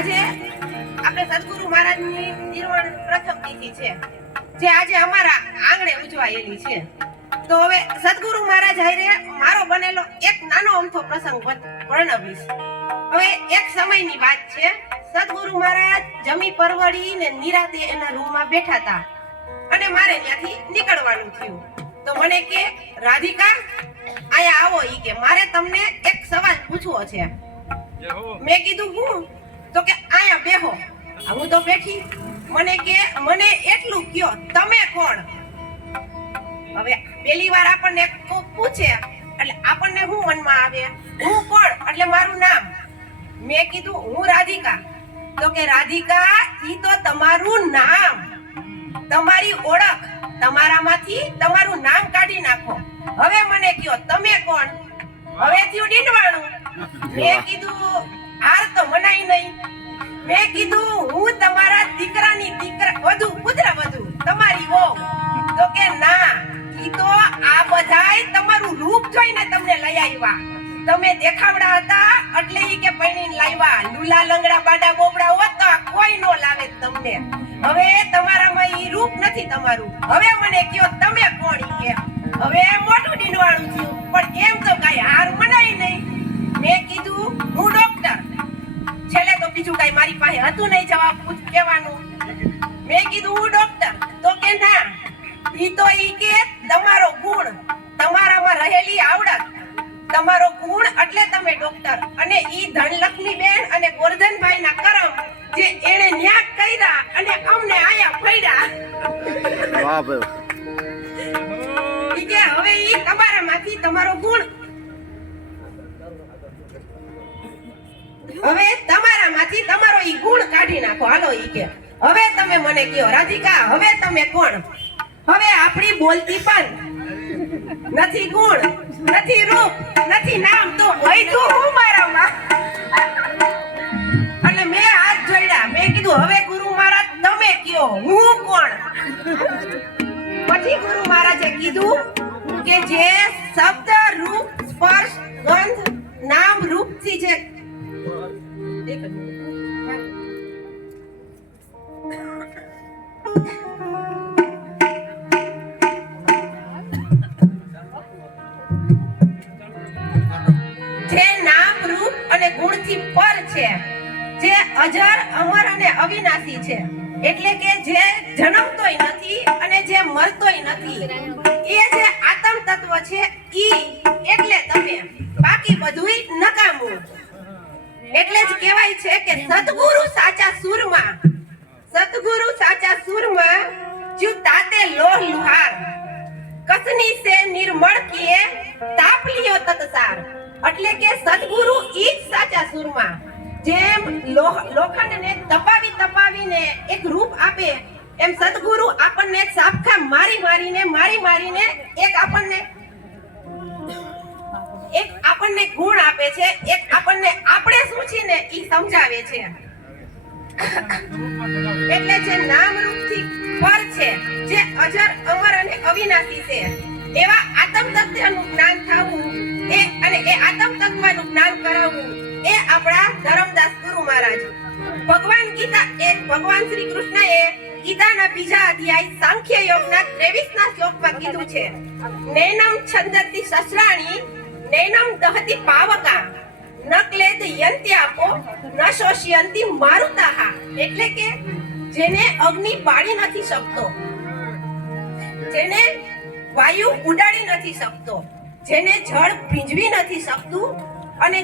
આજે આપણે સદગુરુ મહારાજની નિર્વાણ પ્રથમ તિથિ છે, જે આજે અમારા આંગણે ઉજવાયેલી છે. તો હવે સદગુરુ મહારાજ હારે મારો બનેલો એક નાનો અમથો પ્રસંગ વર્ણવીશ. હવે એક સમયની વાત છે. સદગુરુ મહારાજ જમી પરવડીને નિરાતે એના રૂમમાં બેઠા હતા અને મારે ત્યાંથી નીકળવાનું થયું. તો મને કે રાધિકા આયા આવો, ઈ કે મારે તમને એક સવાલ પૂછવો છે. મેં કીધું હું? તો કે આયા બેહો. હું તો બેઠી. મને કે મને એટલું કયો તમે કોણ? હવે પહેલી વાર આપણને કોઈ પૂછે એટલે આપણને શું મનમાં આવે? હું કોણ એટલે મારું નામ. મેં કીધું હું રાધિકા. તો કે રાધિકા ઈ તો તમારું નામ, તમારી ઓળખ, તમારામાંથી તમારું નામ કાઢી નાખો. હવે મને કયો તમે કોણ? હવે થયું ડીંડવાણું. મેં કીધું હાર તો મનાય નહીં. મેં કીધું હું તમારા દીકરાની વધુ પુત્ર વધુ તમારી વહુ. તો કે ના, ઈ તો આ બધાય તમારું રૂપ જોઈને તમને લઈ આવ્યા. તમે દેખાવડા હતા એટલે ઈ કે પૈણીને લાવ્યા. લુલા લંગડા બાડા બોબડા હોત તો કોઈ નો લાવે તમને. હવે તમારામાં ઈ રૂપ નથી તમારું. હવે મને કયો તમે કોણ? ઈ કે હવે મોટું ડીંડવાણું થયું, પણ એમ તો કાઈ હાર મનાય નહીં. મેં કીધું હું ડોક્ટર. છેલ્લે તો બીજું કાઈ મારી પાસે હતું નહીં જવાબ કહેવાનું. મેં કીધું હું ડોક્ટર. તો કે ના, ઈ તો ઈ કે તમારો ગુણ, તમારામાં રહેલી આવડત, તમારો ગુણ એટલે તમે ડોક્ટર. અને ઈ ધનલક્ષ્મીબેન અને ગોરધનભાઈ ના કરમ જે એને ન્યાક કર્યા અને અમને આયા ફળ્યા. વાહ ભાઈ. ઈ કે હવે ઈ તમારામાંથી તમારો ગુણ, હવે તમારામાંથી તમારો ઈ ગુણ કાઢી નાખો. હાલો ઈ કે હવે તમે મને કયો રાધિકા હવે તમે કોણ? હવે આપણી બોલતી પણ નથી ગુણ, નથી રૂપ, નથી નામ, તો હોય તો હું મારામાં. એટલે મેં હાથ જોડ્યા. મેં કીધું હવે ગુરુ મહારાજ તમે કયો હું કોણ? પછી ગુરુ મહારાજે કીધું કે જે શબ્દ રૂપ સ્પર્શ ગંધ નામ રૂપથી જે નામ રૂપ અને ગુણથી પર છે, જે અજર અમર અને અવિનાશી છે, એટલે કે જે જન્મતોય નથી અને જે મરતોય નથી, એ જે આત્મ તત્વ છે ઈ એટલે તમે, બાકી બધુંય નકામું. એટલે જ કહેવાય છે કે સદગુરુ સાચા સુરમાં, સદગુરુ સાચા સુરમાં જ્યુ તાતે લોહ લુહાર, કસની સે નિર્મળ કિએ તાપ લિયો તત્સાર. એટલે કે સદગુરુ ઈ જ સાચા સુરમાં જેમ લોખંડને તપાવીને એક રૂપ આપે, એમ સદગુરુ આપણને સાપખા મારીને એક આપણને ગુણ આપે છે, એક આપણને આપણે શું છે ને ઈ સમજાવે છે. એટલે જે નામ રૂપથી પર છે, જે અજર અમર અને અવિનાશી છે, એવા આત્મ તત્વનું જ્ઞાન થવું અને એ આત્મ તત્વનું જ્ઞાન કરાવવું એ આપણા ધર્મદાસ ગુરુ મહારાજ. ભગવાન શ્રી કૃષ્ણએ ગીતાના બીજા અધ્યાય સાંખ્ય યોગના 23ના શ્લોકમાં કીધું છે, નૈનમ છંદતિ શસ્ત્રાણી નૈનમ દહતિ પાવકા નક્લેદ યંત્યાપો ન શોષ્યંતિ મારુતાહા. એટલે કે જેને અગ્નિ બાળી નથી શકતો, જેને વાયુ ઉડાડી નથી શકતો, જેને જળ ભીંજવી નથી શકતું અને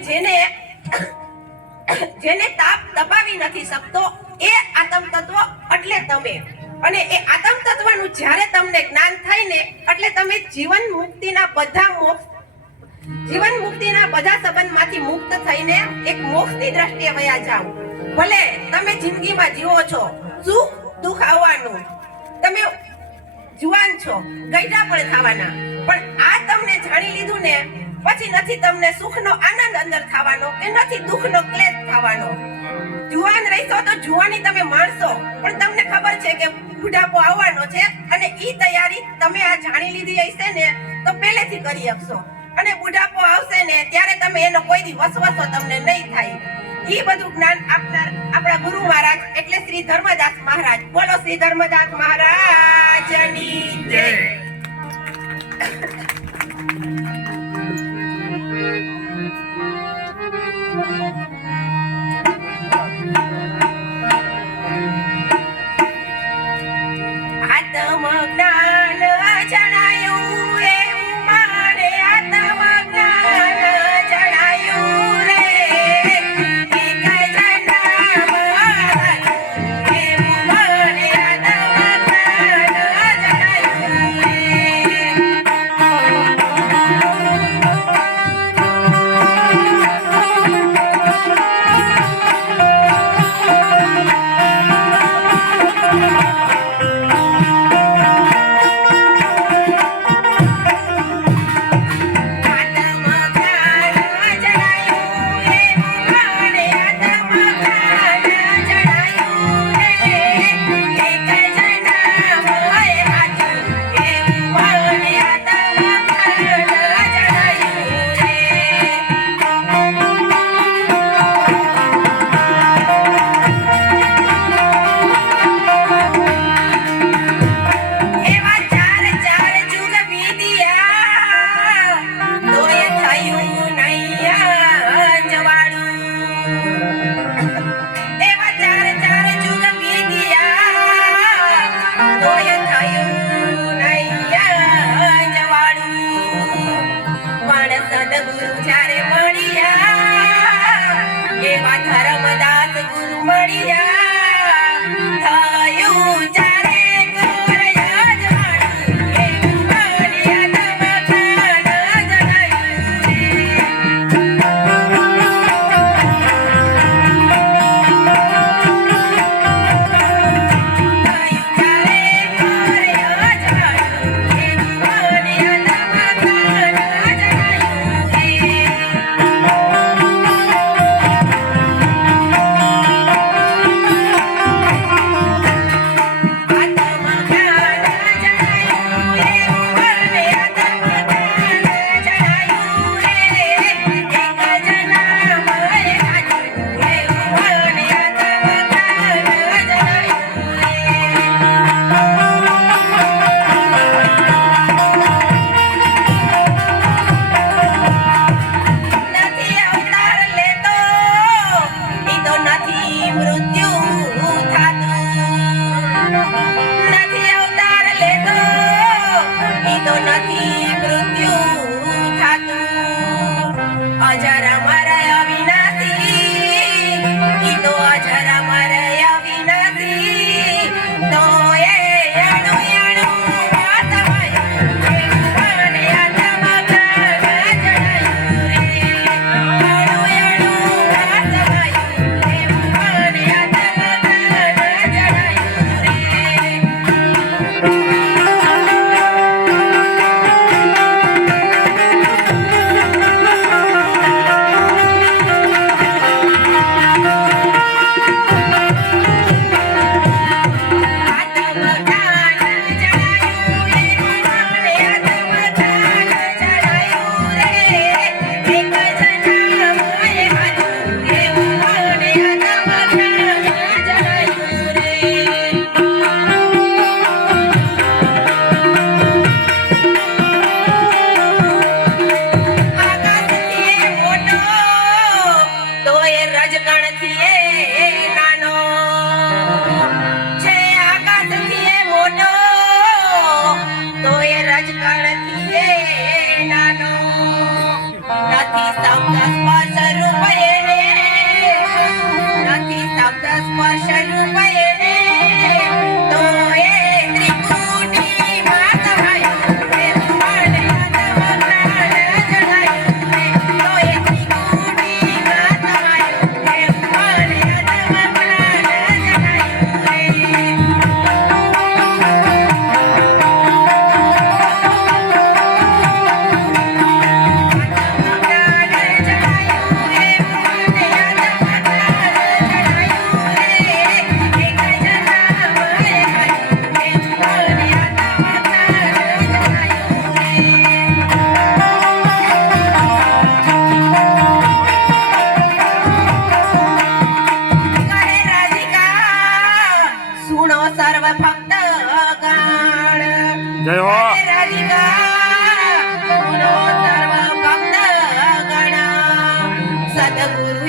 જેને તાપ દબાવી નથી શકતો, એ આત્મ તત્વ એટલે તમે. અને એ આત્મ તત્વનું જ્યારે તમને જ્ઞાન થાય ને એટલે તમે જીવન મુક્તિના બધા સંબંધમાંથી મુક્ત થઈને એક મોક્ષની દ્રષ્ટિએ વયા જાઓ. ભલે તમે જિંદગીમાં જીવો છો, સુખ દુઃખ આવવાનું, તમે જુવાન છો, ગઈઢા પણ થવાના, પણ આ તમને જાણી લીધું ને પછી નથી તમને સુખનો આનંદ અંદર થવાનો કે નથી દુઃખનો ક્લેશ થવાનો. જુવાન રહેશો તો જુવાની તમે માણશો, પણ તમને ખબર છે કે બુઢાપો આવવાનો છે અને ઈ તૈયારી તમે આ જાણી લીધી હશે ને તો પહેલેથી કરી શકશો. અને બુઢાપો આવશે ને ત્યારે તમે એનો કોઈ દી વસવસો તમને નહીં થાય. ઈ બધું જ્ઞાન આપનાર આપણા ગુરુ મહારાજ એટલે શ્રી ધર્મદાસ મહારાજ. બોલો શ્રી ધર્મદાસ મહારાજની જય. આત્મજ્ઞાન જણાયું એવું મારે, આત્મજ્ઞાન જણાયું રે. એક જન્મ એવું મારે, આત્મજ્ઞાન જણાયું રે. સદગુરુ જ્યારે મળ્યા, એવા ધર્મદાસ ગુરુ મળ્યા, થયું જ્યારે ઘોર યજવાળું, એવું માન્યા આત્મજ્ઞાન જણાયું રે. અજર અમર અવિનાશી, ઈ તો અજર અમર અવિનાશી, તો એ અણુ અણુ વાસવાયું, એવું મને આત્મજ્ઞાન જણાયું રે. અણુ અણુ વાસવાયું, એવું મને આત્મજ્ઞાન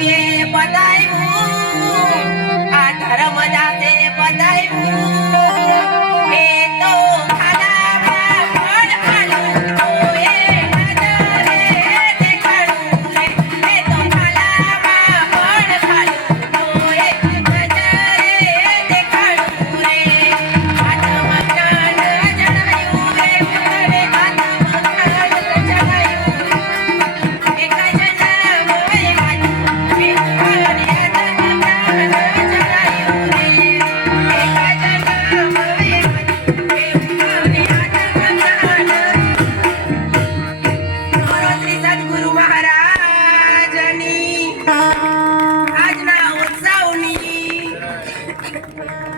એ બધાય